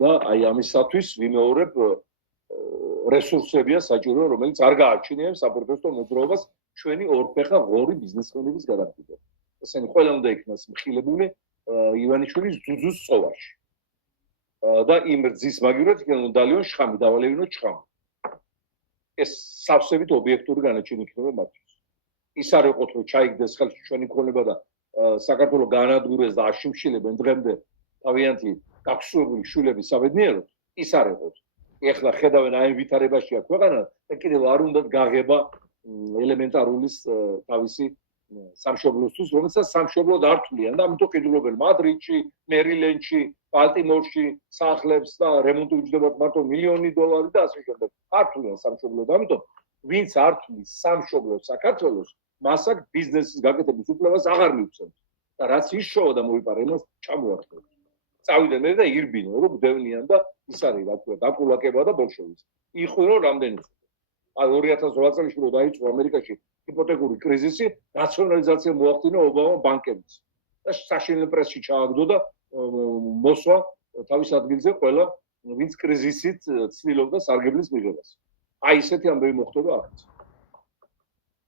და აი ამისათვის ვიმეორებ რესურსებია საჭირო, რომელიც არ გააჩნიებს საპროტესტო მოძრაობას ჩვენი ორფეხა ღორი ბიზნესმენების გადამტკიცებით. ესენი ყველა უნდა იქნას მხილებული ივანიშვილის ძუძუს წოვაში. და იმ რძის მაგივრად იქნება დალიონ შხამი, დავალევინოთ შხამი. ეს სავსებით ობიექტური განაჩენი იქნება მათთვის. ის არ იყო რომ ჩაიგდეს ხელში ჩვენი ქონება და საქართველოს განადგურეს და აშიმშილებენ დღემდე თავიანთი გაქცეული შვილები საბედნიეროდ, ის არ იყო. ეხლა ხედავენ აი ვითარებაშია ქვეყანა და კიდევ არ უნდათ გაღება ელემენტარულის თავისი სამშობლოსთვის, რომელსაც სამშობლოდ არ თვლიან და ამიტომ ყიდულობენ მადრიდში, მერილენდში, ბალტიმორში სახლებს და რემონტი უჯდებათ მარტო $1,000,000 და ასე შემდეგ. არ თვლიან სამშობლოდ, ამიტომ ვინც არ თვლის სამშობლოს საქართველოს, მას აქ ბიზნესის გაკეთების უფლებას აღარ მიუცემს. და რაც იშოვა და მოიპარა, იმას ჩამოახტოვებს. წავიდნენ მე და ირბინო, რომ გდევნიან და ის არის რა თქმა უნდა, დაკულაკება და ბოლშევიზმი. იხვირო რამდენი აი 2008 წელს რო დაიწყო ამერიკაში ჰიპოთეკური კრიზისი, ნაციონალიზაცია მოახდინა ობამა ბანკების. და საშინელ პრესში ჩააგდო და მოსვა თავის ადგილზე ყველა ვინც კრიზისით ცდილობდა სარგებლის მიღებას. აი ესეთი ამბები მოხდება აქაც.